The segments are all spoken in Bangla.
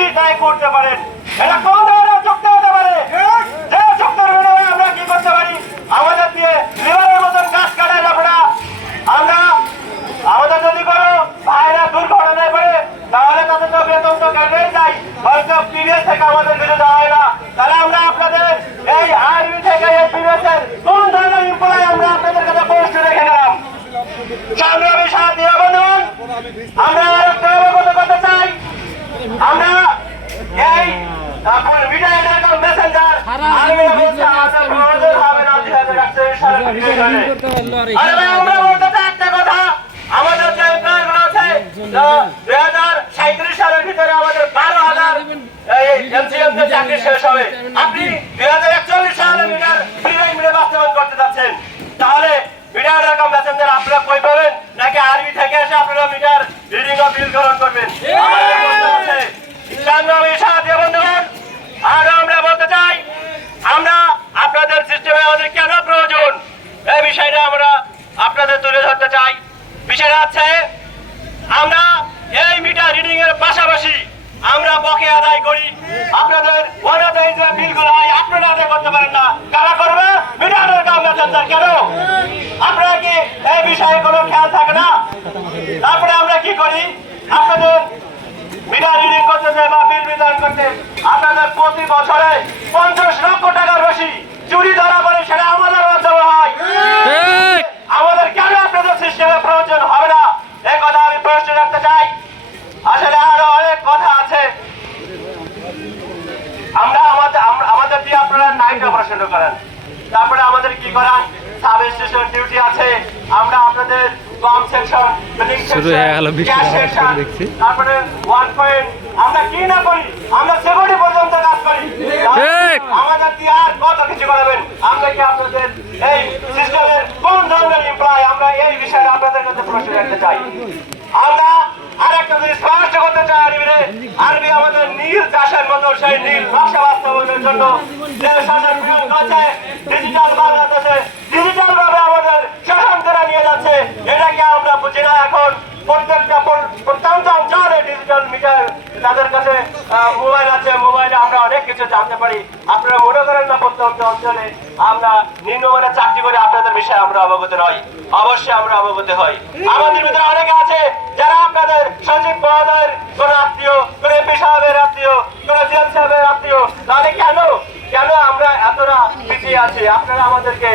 খুশি তাই করতে পারেন। এটা কোন ধরনের চুক্তি হতে পারে? যে চুক্তির বিনিময়ে আমরা কি করতে পারি? আমাদের দিয়ে লিভারের মতন গাছ কাটায় আপনারা আমরা আমাদের যদি কোনো ভাইরা দুর্ঘটনায় পড়ে তাহলে তাদের তো বেতন তো কেটেই যায়, হয়তো প্রিভিয়াস থেকে আমাদের কিছু দেওয়া হয় না। তাহলে আমরা আপনাদের এই আর্মি থেকে এই প্রিভিয়াসের কোন ধরনের এমপ্লয় আমরা আপনাদের কাছে পোস্ট রেখে গেলাম। সংগ্রামী সাথী বন্ধুগণ, আমরা আরেকটা অবগত করতে চাই, আমরা এই মিডিয়া এলাকার মেসেঞ্জার আর্মি বলছে আমাদের প্রয়োজন হবে না 2041 সালের নির্বাচনে। আরে ভাই আমরা বলতে চাই একটা কথা, আমাদের যে প্ল্যানগুলো আছে 2037 সালের ভিতরে আমাদের 12,000 এমসিএম তে চাকরি শেষ হবে। আপনি 2041 সালে মিটার ফ্রি মিটার বাস্তবায়ন করতে যাচ্ছেন, তাহলে মিটার এলাকা মেসেঞ্জার আপনারা কই পাবেন? নাকি আর্মি থেকে এসে আপনারা মিটার রিডিং ও বিল গ্রহণ করবেন? আমাদের বলতে আছে সংগ্রামী সাথী বন্ধুগণ, আর আমরা বলতে চাই আমরা আপনাদের সিস্টেমে আমাদের কেন প্রয়োজন এই বিষয়টা আমরা আপনাদের তুলে ধরতে চাই। বিষয়টা হচ্ছে আমরা এই মিটার রিডিং এর পাশাপাশি আমরা বকেয়া আদায় করি। আপনাদের ওয়ানাদাই যে বিলগুলো হয় আপনারা আদায় করতে পারেন না, কারা করবে? মিটারের কাম মেসেঞ্জার। কেন আপনারা কি এই বিষয়ে কোনো খেয়াল থাকে না? তারপরে আমরা কি করি? আপনাদের মিটার রিডিং করতে বা বিল বিতরণ করতে আপনাদের প্রতি বছরে 50 লক্ষ টাকার বেশি চুরি ধরা পড়ে, সেটা আমাদের মাধ্যমে হয়। আমাদের কেন আপনাদের সিস্টেমে প্রয়োজন হবে না এই কথা আমি প্রশ্ন রাখতে চাই। আসলে আরো অনেক কথা আছে। আমরা আমাদের দিয়ে আপনারা নাইট অপারেশন করেন, তারপরে আমাদের কি করান? সাব স্টেশন ডিউটি আছে, আমরা আপনাদের কম সেকশন, বিলিং সেকশন, তারপরে 1 পয়েন্ট আমরা কি না করি, আমরা সিকিউরিটি পর্যন্ত কাজ করি। আমাদের দিয়ে আর কত কিছু করাবেন? আমরা কি আপনাদের এই সিস্টেমের কোন ধরনের এমপ্লয়? আমরা এই বিষয়ে আপনাদের কাছে প্রশ্ন রাখতে চাই। আমরা আরেকটা জিনিস স্পষ্ট করতে চাই, আরবি আমাদের নীল চাষের মতো সেই নীল নকশা বাস্তবায়নের জন্য যে শাসন প্রয়োগ করছে, ডিজিটাল বাংলাদেশে ডিজিটাল ভাবে আমাদের শাসন করে নিয়ে যাচ্ছে, এটাকে আমরা বুঝি না। এখন প্রত্যেকটা প্রত্যন্ত অঞ্চলে ডিজিটাল মিটার, তাদের কাছে মোবাইল আছে, মোবাইলে আমরা অনেক কিছু জানতে পারি। আপনারা মনে করেন না প্রত্যন্ত অঞ্চলে আমরা নিম্নমানের চাকরি করে আপনাদের বিষয়ে আমরা অবগত নই? অবশ্যই আমরা অবগত হই। আমাদের ভিতরে অনেকে আছে যারা আপনাদের সচিব মহোদয়ের কোন আত্মীয়, কোন এমপি সাহেবের আত্মীয়, কোন জিএম সাহেবের আত্মীয়। তাহলে কেন আমরা এতটা পিছিয়ে আছি? আপনারা আমাদেরকে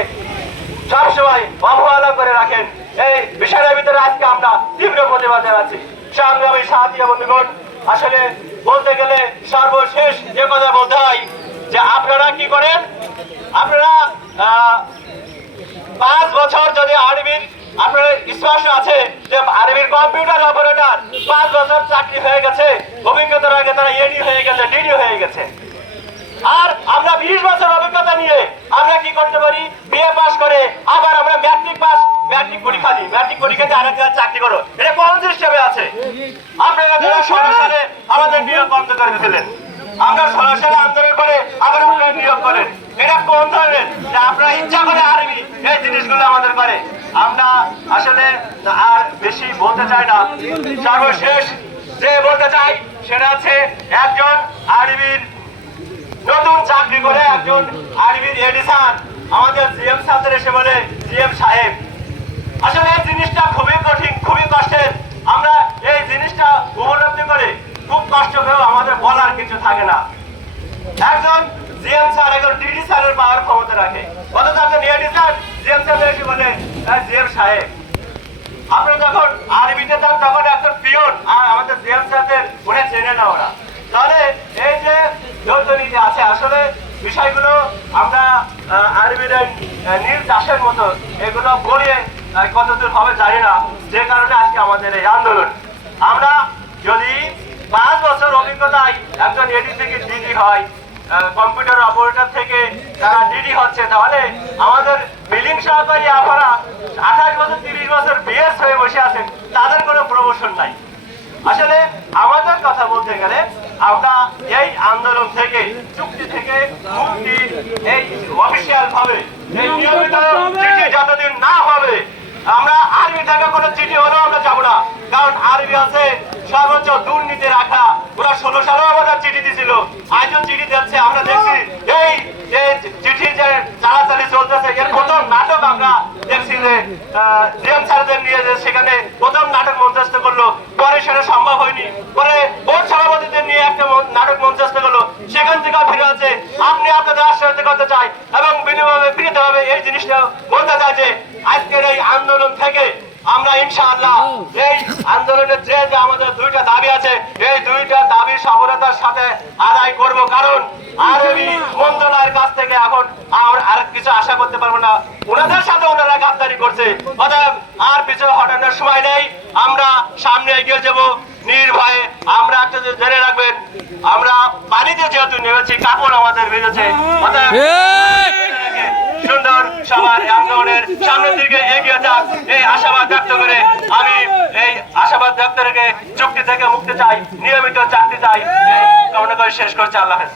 সবসময় অবহেলা করে রাখেন। এই বিষয়ের ভিতরে আজকে আমরা তীব্র প্রতিবাদে আছি। সংগ্রামী সাথী বন্ধুগণ, আসলে বলতে গেলে সর্বশেষ যে কথা বলতে হয় যে আপনারা কি করেন? আপনারা 5 বছর যদি আরবির আপনার স্পষ্ট আছে যে আরবির কম্পিউটার অপারেটর 5 বছর চাকরি হয়ে গেছে, অভিজ্ঞতা রয়ে গেছে, তারা এডি হয়ে গেছে, ডিডি হয়ে গেছে। আর আমরা 20 বছর অভিজ্ঞতা নিয়ে আমরা কি করতে পারি? বিএ পাস করে আবার আমরা ম্যাট্রিক পরীক্ষা দিই, ম্যাট্রিক পরীক্ষাতে আরেক জায়গায় চাকরি করো। এটা কোন সিস্টেমে আছে? আপনারা 16 সালে আমাদের নিয়োগ বন্ধ করে দিয়েছিলেন, আমরা 16 সালে আন্দোলন করে আবার আপনারা নিয়োগ করেন। এটা কোন ধরনের যে আপনারা ইচ্ছা করে আরবি এই জিনিসগুলো আমাদের করে? আমরা আসলে আর বেশি বলতে চাই না। সর্বশেষ যে বলতে চাই সেটা আছে একজন আরবির নতুন চাকরি করে একজন আরবির এডিশন আমাদের জিএম সাহেব এসে বলে, জিএম সাহেব আসলে এই জিনিসটা খুবই কঠিন, খুবই কষ্টের। আমরা এই জিনিসটা উপলব্ধি করে খুব কষ্ট পেয়েও আমাদের বলার কিছু থাকে না। একজন জিএম স্যার একজন ডিডি স্যারের পাওয়ার ক্ষমতা রাখে, অথচ একজন এডি স্যার জিএম সাহেব এসে বলে, জিএম সাহেব আপনারা যখন আরবিতে যান তখন একজন পিয়ন আর আমাদের জিএম স্যারদের উঠে চেনে না ওরা। তাহলে এই যে যৌথনীতি আছে, আসলে বিষয়গুলো আমরা আরবির নীল চাষের মতো এগুলো গড়িয়ে কতদূর হবে জানি না, যে কারণে আজকে আমাদের এই আন্দোলন। আমরা যদি 5 বছর অভিজ্ঞতায় একজন এডি থেকে ডিডি হয়, কম্পিউটার অপারেটর থেকে তারা ডিডি হচ্ছে, তাহলে আমাদের বিলিং সহকারী আপনারা 28 বছর 30 বছর বিএস হয়ে বসে আছেন, তাদের কোনো প্রমোশন নাই। আসলে আমাদের কথা বলতে গেলে আমরা এই আন্দোলন থেকে, চুক্তি থেকে মুক্তি, এই অফিসিয়াল ভাবে এই নিয়মিত চিঠি যতদিন না হবে আমরা আরবি থেকে কোনো চিঠি হলেও আমরা যাবো না। কারণ আরবি আছে সর্বোচ্চ দুর্নীতি রাখা, ওরা 16 সালেও আমাদের চিঠি দিছিল, আজও চিঠি দিচ্ছে। আমরা দেখছি এই যে চিঠির যে চালাচালি চলতেছে, এর প্রথম নাটক আমরা দেখছি যে ডিএম স্যারদের নিয়ে যে সেখানে প্রথম নাটক মঞ্চস্থ করলো, পরে সেটা সম্ভব হয়নি। পরে বোর্ড সভাপতিদের নিয়ে একটা নাটক মঞ্চস্থ করলো, সেখান থেকে ফিরে আছে। আপনি আপনাদের আশ্রয় করতে চাই এবং বিনিময়ে ফিরতে হবে, এই জিনিসটা বলতে চাই যে আজকের এই আন্দোলন থেকে আমরা ইনশাআল্লাহ এই আন্দোলনের যে আমাদের দুইটা দাবি আছে, এই দুইটা দাবি সফলতার সাথে আদায় করব। কারণ আরবি মন্ত্রণালয়ের কাছ থেকে এখন আর কিছু আশা করতে পারবো না। ওনাদের সাথে ওনারা গাদ্দারি করছে, অতএব আর পিছনে হটানোর সময় নেই। আমরা সামনে এগিয়ে যাব নির্ভয়ে। আমরা একটা জেনে রাখবেন, আমরা পানিতে যেহেতু নেমেছি, কাপড় আমাদের বেঁধেছে। অতএব সুন্দর সবার আন্দোলনের সামনের দিকে এগিয়ে যাক, এই আশাবাদ ব্যক্ত করে আমি এই আশাবাদ ব্যক্ত রেখে চুক্তি থেকে মুক্তি চাই, নিয়মিত চাকরি চাই, কামনা করে শেষ করছি। আল্লাহ হাফেজ।